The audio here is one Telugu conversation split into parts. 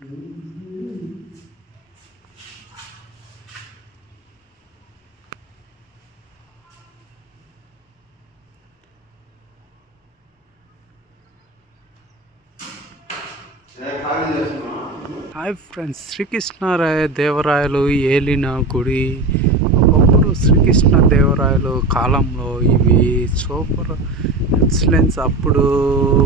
హాయ్ ఫ్రెండ్స్ శ్రీకృష్ణారాయ దేవరాయలు ఏలిన గుడి శ్రీకృష్ణదేవరాయలు కాలంలో ఇవి సూపర్ ఎక్సలెన్స్. అప్పుడు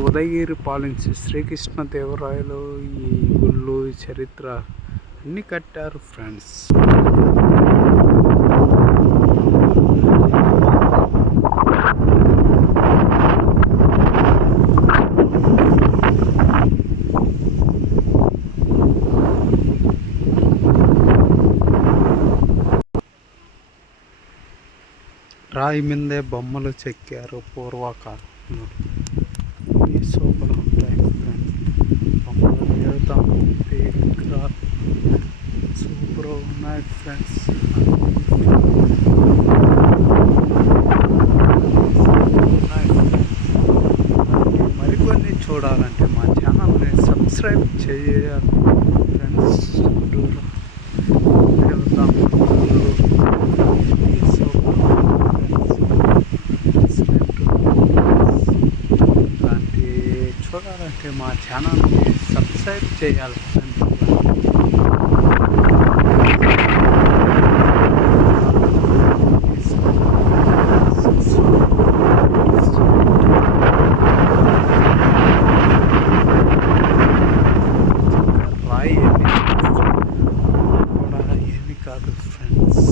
ఉదయగిరి పాలించి శ్రీకృష్ణదేవరాయలు ఈ గుళ్ళు చరిత్ర అన్నీ కట్టారు ఫ్రెండ్స్. రాయి మీదే బొమ్మలు చెక్కారు పూర్వకాలంలో. ఈ సూపర్ ఉంటాయి బొమ్మలు వెళ్తాం సూపర్ ఉన్నాయి ఫ్రెండ్స్. మరికొన్ని చూడాలంటే మా ఛానల్ని సబ్స్క్రైబ్ చేయాలి ఫ్రెండ్స్ చుట్టూరు వెళ్దాం ఈ సూపర్ ఇలాంటి చూడాలంటే మా ఛానల్ని సబ్స్క్రైబ్ చేయాలి. ఫ్రెండ్స్ రాయి ఏమి కూడా ఏమి కాదు ఫ్రెండ్స్